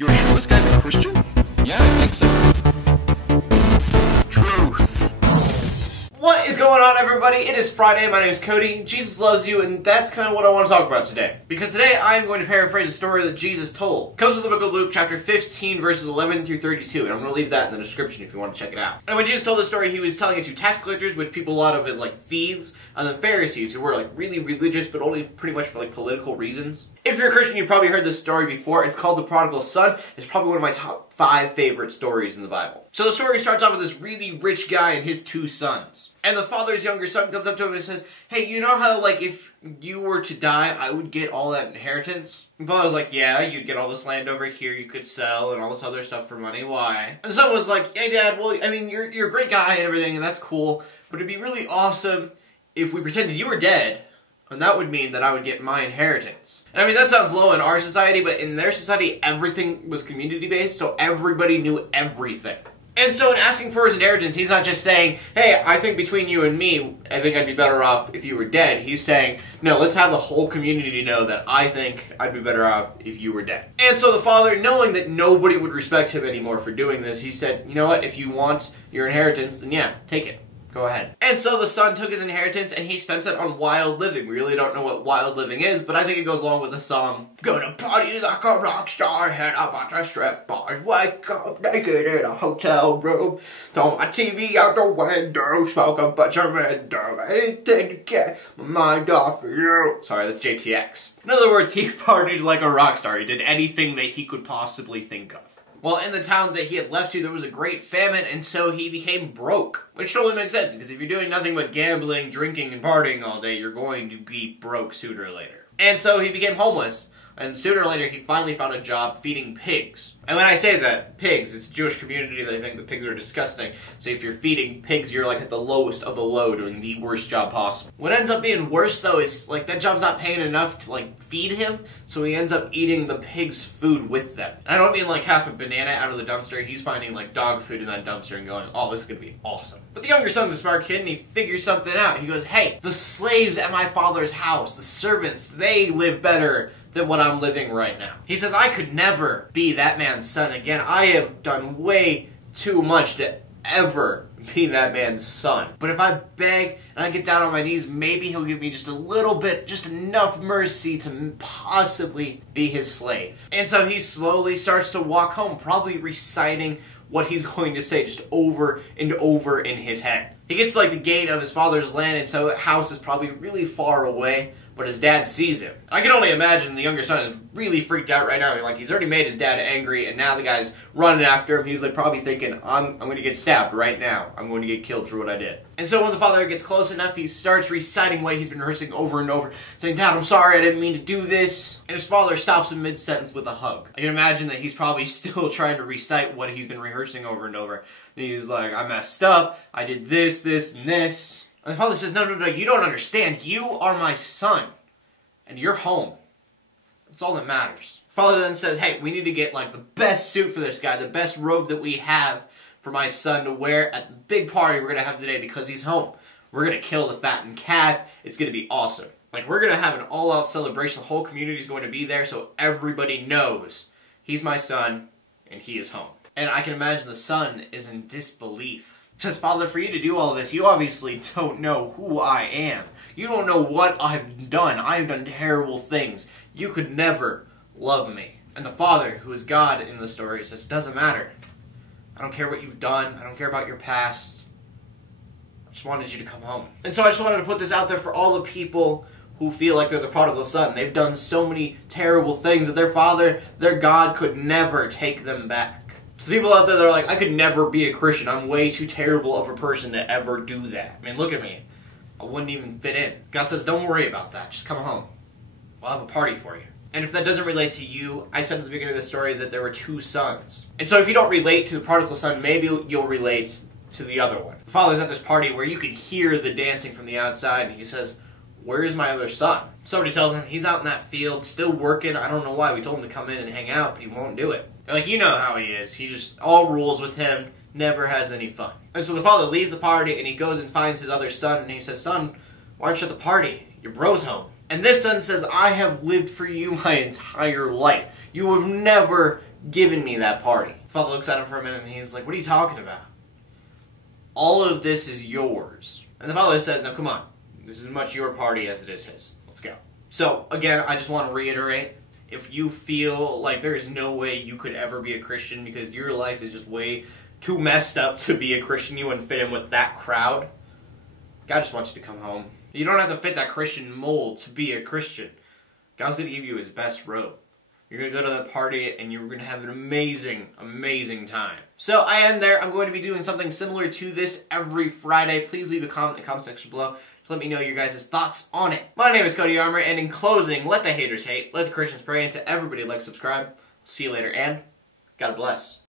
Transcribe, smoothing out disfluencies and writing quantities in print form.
You're sure this guy's a Christian? Yeah, I think so. Truth. What is going on, everybody? It is Friday. My name is Cody. Jesus loves you, and that's kind of what I want to talk about today. Because today I am going to paraphrase a story that Jesus told. It comes from the book of Luke, chapter 15, verses 11 through 32, and I'm going to leave that in the description if you want to check it out. And when Jesus told this story, he was telling it to tax collectors, which people a lot of as like thieves, and then Pharisees, who were like really religious, but only pretty much for like political reasons. If you're a Christian, you've probably heard this story before. It's called the Prodigal Son. It's probably one of my top 5 favorite stories in the Bible. So the story starts off with this really rich guy and his 2 sons. And the father's younger son comes up to him and says, "Hey, you know how, like, if you were to die, I would get all that inheritance?" And the father's like, "Yeah, you'd get all this land over here you could sell and all this other stuff for money. Why?" And the son was like, "Hey, Dad, well, I mean, you're a great guy and everything, and that's cool, but it'd be really awesome if we pretended you were dead, and that would mean that I would get my inheritance." And I mean, that sounds low in our society, but in their society, everything was community-based, so everybody knew everything. And so in asking for his inheritance, he's not just saying, "Hey, I think between you and me, I think I'd be better off if you were dead." He's saying, "No, let's have the whole community know that I think I'd be better off if you were dead." And so the father, knowing that nobody would respect him anymore for doing this, he said, "You know what, if you want your inheritance, then yeah, take it. Go ahead." And so the son took his inheritance and he spent it on wild living. We really don't know what wild living is, but I think it goes along with the song, "Gonna party like a rock star, head up on the strip bars, wake up naked in a hotel room, throw my TV out the window, smoke a bunch of window, anything to get my mind off of you." Sorry, that's JTX. In other words, he partied like a rock star. He did anything that he could possibly think of. Well, in the town that he had left to, there was a great famine, and so he became broke. Which totally makes sense, because if you're doing nothing but gambling, drinking, and partying all day, you're going to be broke sooner or later. And so he became homeless, and sooner or later he finally found a job feeding pigs. And when I say that, pigs, it's a Jewish community that think that pigs are disgusting. So if you're feeding pigs, you're like at the lowest of the low, doing the worst job possible. What ends up being worse though is like that job's not paying enough to like feed him, so he ends up eating the pigs' food with them. And I don't mean like half a banana out of the dumpster, he's finding like dog food in that dumpster and going, "Oh, this is gonna be awesome." But the younger son's a smart kid and he figures something out. He goes, "Hey, the slaves at my father's house, the servants, they live better than what I'm living right now." He says, "I could never be that man's son again. I have done way too much to ever be that man's son. But if I beg and I get down on my knees, maybe he'll give me just a little bit, just enough mercy to possibly be his slave." And so he slowly starts to walk home, probably reciting what he's going to say just over and over in his head. He gets to like the gate of his father's land, and so the house is probably really far away, but his dad sees him. I can only imagine the younger son is really freaked out right now. Like, he's already made his dad angry, and now the guy's running after him. He's like probably thinking, I'm going to get stabbed right now. I'm going to get killed for what I did. And so when the father gets close enough, he starts reciting what he's been rehearsing over and over, saying, "Dad, I'm sorry, I didn't mean to do this." And his father stops him mid-sentence with a hug. I can imagine that he's probably still trying to recite what he's been rehearsing over and over. And he's like, "I messed up. I did this, this, and this." And the father says, "No, no, no, you don't understand. You are my son. And you're home. That's all that matters." Father then says, "Hey, we need to get like the best suit for this guy, the best robe that we have for my son to wear at the big party we're going to have today because he's home. We're going to kill the fattened calf. It's going to be awesome. Like, we're going to have an all-out celebration. The whole community is going to be there so everybody knows he's my son and he is home." And I can imagine the son is in disbelief. Just, "Father, for you to do all this, you obviously don't know who I am. You don't know what I've done. I've done terrible things. You could never love me." And the father, who is God in the story, says, "Doesn't matter. I don't care what you've done. I don't care about your past. I just wanted you to come home." And so I just wanted to put this out there for all the people who feel like they're the prodigal son. They've done so many terrible things that their father, their God, could never take them back. To the people out there that are like, "I could never be a Christian. I'm way too terrible of a person to ever do that. I mean, look at me. I wouldn't even fit in." God says, "Don't worry about that. Just come home. We'll have a party for you." And if that doesn't relate to you, I said at the beginning of the story that there were 2 sons. And so if you don't relate to the prodigal son, maybe you'll relate to the other one. The father's at this party where you can hear the dancing from the outside, and he says, "Where's my other son?" Somebody tells him he's out in that field, still working. I don't know why. We told him to come in and hang out, but he won't do it. They're like, "You know how he is. He just, all rules with him, never has any fun." And so the father leaves the party, and he goes and finds his other son, and he says, "Son, why aren't you at the party? Your bro's home." And this son says, "I have lived for you my entire life. You have never given me that party. Father looks at him for a minute and he's like, what are you talking about? All of this is yours. And the father says, no, come on. This is as much your party as it is his. Let's go. So, again, I just want to reiterate, if you feel like there is no way you could ever be a Christian because your life is just way too messed up to be a Christian, you wouldn't fit in with that crowd, God just wants you to come home. You don't have to fit that Christian mold to be a Christian. God's going to give you his best robe. You're going to go to that party and you're going to have an amazing, amazing time. So I end there. I'm going to be doing something similar to this every Friday. Please leave a comment in the comment section below to let me know your guys' thoughts on it. My name is Cody Armour, and in closing, let the haters hate, let the Christians pray, and to everybody like, subscribe. See you later, and God bless.